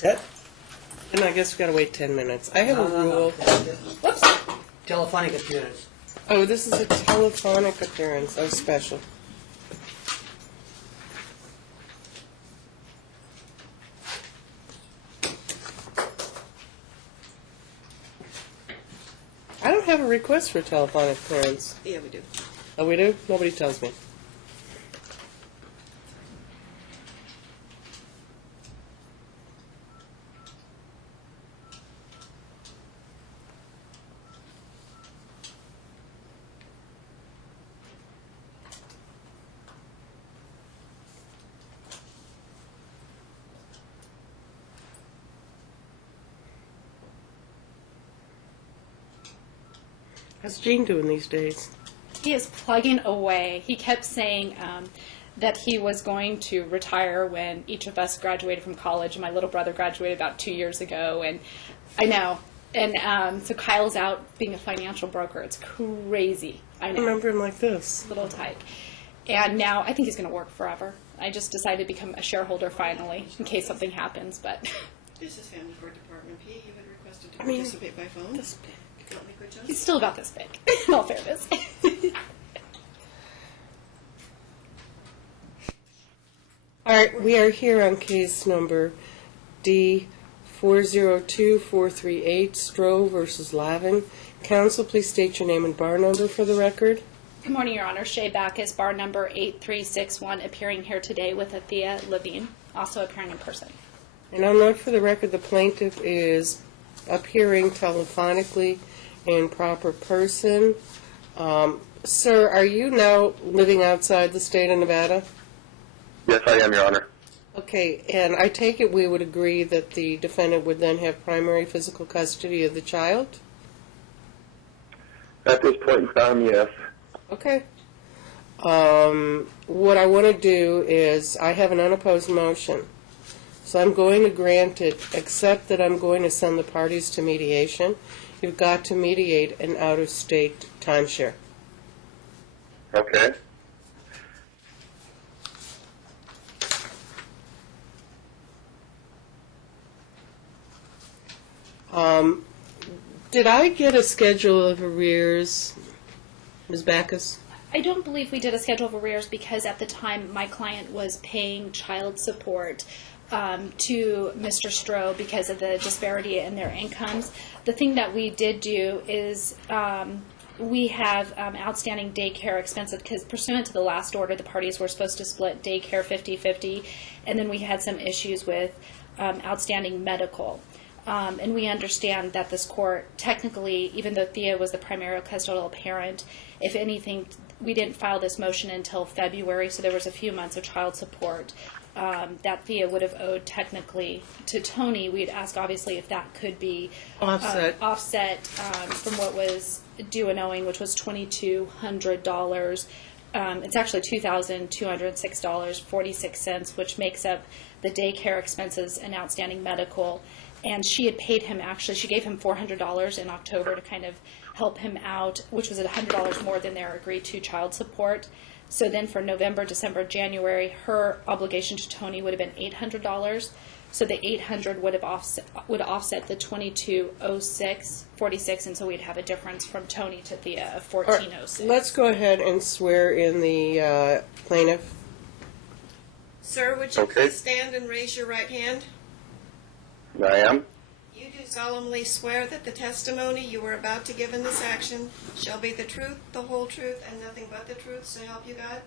Set? And I guess we gotta wait 10 minutes. I have a rule. Whoops. Telephonic appearance. Oh, this is a telephonic appearance. Oh, special. I don't have a request for telephonic appearance. Yeah, we do. Oh, we do? Nobody tells me. How's Gene doing these days? He is plugging away. He kept saying that he was going to retire when each of us graduated from college. My little brother graduated about 2 years ago, and I know. And so Kyle's out being a financial broker. It's crazy. I know. I remember him like this. Little tyke. And now I think he's going to work forever. I just decided to become a shareholder finally, in case something happens. But This is Family Court Department P. You had requested to I mean, participate by phone. This big. Got me good, John? he's still about this big, in all fairness. All right, we are here on case number D-402438, Stroh versus Lavin. Counsel, please state your name and bar number for the record. Good morning, Your Honor. Shay Backus, bar number 8361, appearing here today with Athea Lavin, also appearing in person. And I'll note for the record the plaintiff is appearing telephonically in proper person. Sir, are you now living outside the state of Nevada? Yes, I am, Your Honor. Okay, and I take it we would agree that the defendant would then have primary physical custody of the child? At this point in time, yes. Okay. What I want to do is, I have an unopposed motion, so I'm going to grant it, except that I'm going to send the parties to mediation. You've got to mediate an out-of-state timeshare. Okay. Did I get a schedule of arrears, Ms. Backus? I don't believe we did a schedule of arrears because at the time my client was paying child support to Mr. Stroh because of the disparity in their incomes. The thing that we did do is we have outstanding daycare expenses because pursuant to the last order, the parties were supposed to split daycare 50-50, and then we had some issues with outstanding medical. And we understand that this court, technically, even though Thea was the primary custodial parent, if anything, we didn't file this motion until February, so there was a few months of child support that Thea would have owed technically to Tony. We'd ask, obviously, if that could be offset from what was due and owing, which was $2,200. It's actually $2,206.46, which makes up the daycare expenses and outstanding medical. And she had paid him, actually, she gave him $400 in October to kind of help him out, which was $100 more than their agreed to child support. So then for November, December, January, her obligation to Tony would have been $800. So the $800 would offset the $2,206.46, and so we'd have a difference from Tony to Thea of $1,406. Let's go ahead and swear in the plaintiff. Sir, would you Okay. please stand and raise your right hand? I am. You do solemnly swear that the testimony you are about to give in this action shall be the truth, the whole truth, and nothing but the truth, so help you God?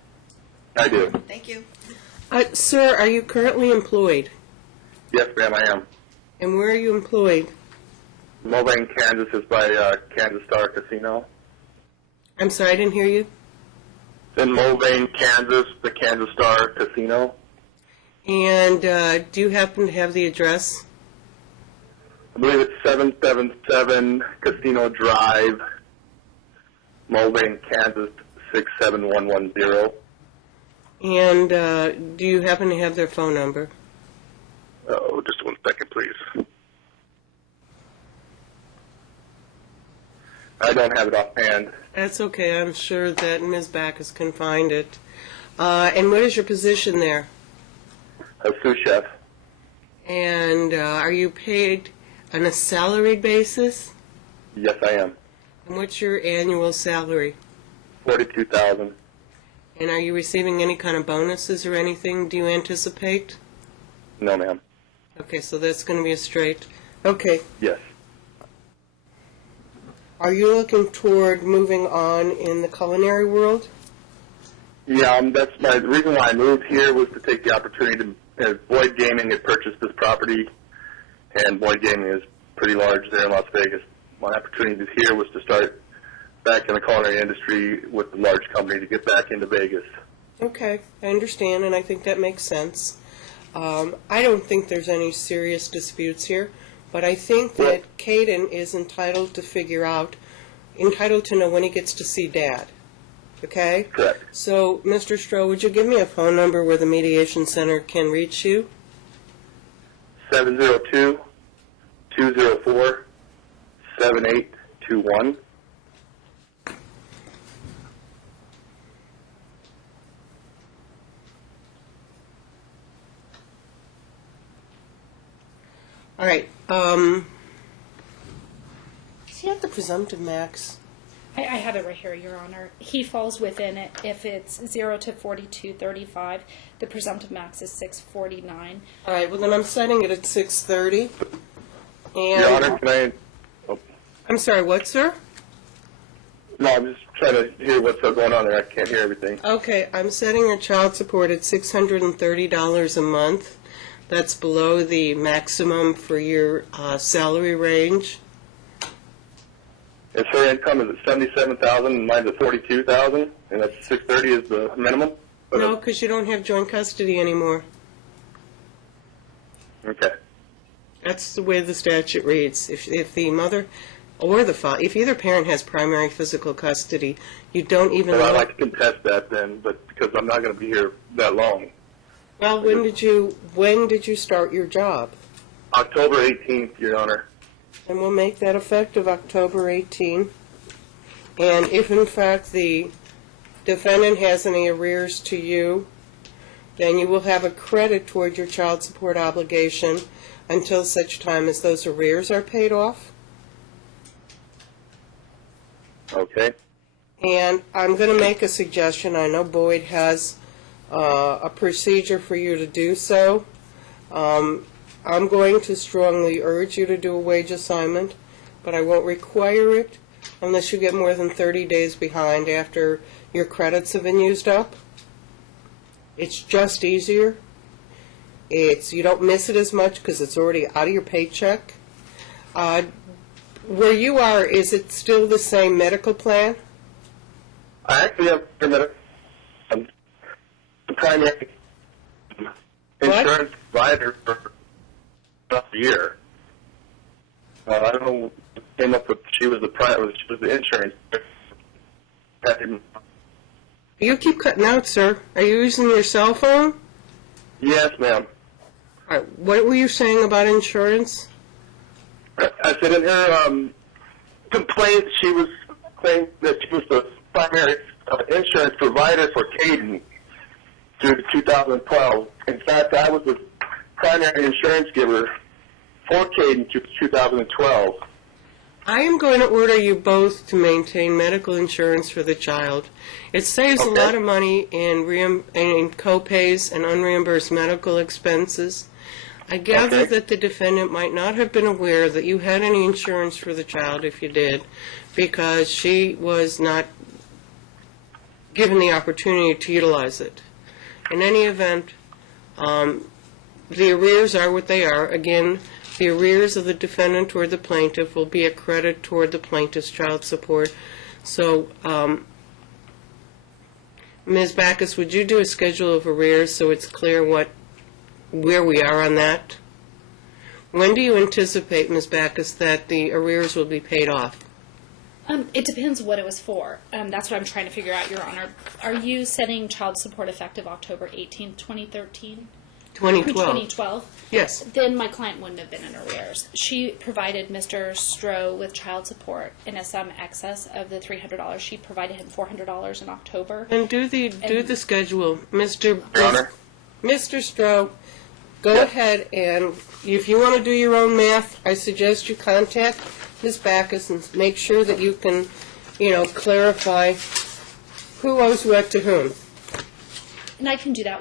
I do. Thank you. Sir, are you currently employed? Yes, ma'am, I am. And where are you employed? Mulvane, Kansas is by Kansas Star Casino. I'm sorry, I didn't hear you. In Mulvane, Kansas, the Kansas Star Casino. And do you happen to have the address? I believe it's 777 Casino Drive, Mulvane, Kansas, 67110. And do you happen to have their phone number? Oh, just 1 second, please. I don't have it offhand. That's okay. I'm sure that Ms. Backus can find it. And what is your position there? A sous chef. And are you paid on a salary basis? Yes, I am. And what's your annual salary? $42,000. And are you receiving any kind of bonuses or anything, do you anticipate? No, ma'am. Okay, so that's going to be a straight. Okay. Yes. Are you looking toward moving on in the culinary world? Yeah, that's the reason why I moved here was to take the opportunity to, Boyd Gaming had purchased this property, and Boyd Gaming is pretty large there in Las Vegas. My opportunity here was to start back in the culinary industry with a large company to get back into Vegas. Okay, I understand, and I think that makes sense. I don't think there's any serious disputes here, but I think that Caden is entitled to know when he gets to see Dad. Okay? Correct. So, Mr. Stroh, would you give me a phone number where the mediation center can reach you? 702-204-7821. All right. Does he have the presumptive max? I have it right here, Your Honor. He falls within it if it's 0 to 42.35. The presumptive max is 649. All right, well, then I'm setting it at 6:30. And Your Honor, can I... Oh, I'm sorry, what, sir? no, I'm just trying to hear what's going on there. I can't hear everything. Okay, I'm setting your child support at $630 a month. That's below the maximum for your salary range. If her income is at $77,000 and mine's at $42,000, and that's $630 is the minimum? No, because you don't have joint custody anymore. Okay. That's the way the statute reads. If the mother or the father, if either parent has primary physical custody, you don't even. Well, I'd like to contest that then, but because I'm not going to be here that long. Well, when did you start your job? October 18th, Your Honor. And we'll make that effective October 18. And if in fact the defendant has any arrears to you, then you will have a credit toward your child support obligation until such time as those arrears are paid off. Okay. And I'm going to make a suggestion. I know Boyd has a procedure for you to do so. I'm going to strongly urge you to do a wage assignment, but I won't require it unless you get more than 30 days behind after your credits have been used up. It's just easier. You don't miss it as much because it's already out of your paycheck. Where you are, is it still the same medical plan? I actually have the primary insurance provider for a year. I don't know what came up with, she was the insurance. You keep cutting out, sir. Are you using your cell phone? Yes, ma'am. All right, what were you saying about insurance? I said in her complaint, she was claiming that she was the primary insurance provider for Caden through 2012. In fact, I was the primary insurance giver for Caden through 2012. I am going to order you both to maintain medical insurance for the child. It saves a lot of money in co-pays and unreimbursed medical expenses. I gather that the defendant might not have been aware that you had any insurance for the child, if you did, because she was not given the opportunity to utilize it. In any event, the arrears are what they are. Again, the arrears of the defendant toward the plaintiff will be a credit toward the plaintiff's child support. So, Ms. Backus, would you do a schedule of arrears so it's clear where we are on that? When do you anticipate, Ms. Backus, that the arrears will be paid off? It depends what it was for. That's what I'm trying to figure out, Your Honor. Are you setting child support effective October 18th, 2013? 2012. 2012? Yes. Then my client wouldn't have been in arrears. She provided Mr. Stroh with child support in a sum excess of the $300. She provided him $400 in October. And do the schedule, Mr. Your Honor? Mr. Stroh. go Yeah. ahead and, if you want to do your own math, I suggest you contact Ms. Backus and make sure that you can, clarify who owes what to whom. And I can do that.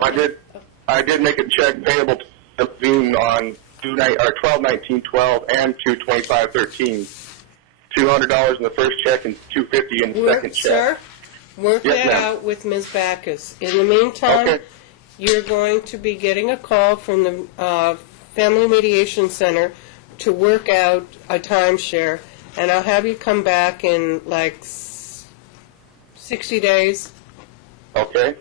I did make a check payable to Lavin on 12/19/12 and 2/25/13. $200 in the first check and $250 in the second check. Sir, work Yes, that ma'am. out with Ms. Backus. In the meantime, Okay. you're going to be getting a call from the Family Mediation Center to work out a timeshare, and I'll have you come back in like 60 days. Okay.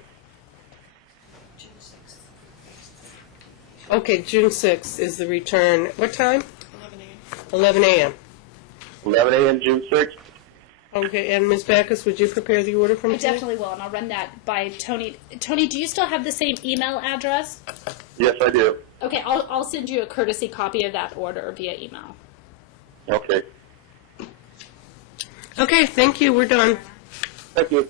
Okay, June 6th is the return. What time? 11 a.m. 11 a.m. 11 a.m. June 6th. Okay, and Ms. Backus, would you prepare the order for me? I definitely will, and I'll run that by Tony. Tony, do you still have the same email address? Yes, I do. Okay, I'll send you a courtesy copy of that order via email. Okay. Okay, thank you. We're done. Thank you.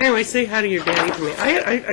Anyway, say hi to your daddy for me. I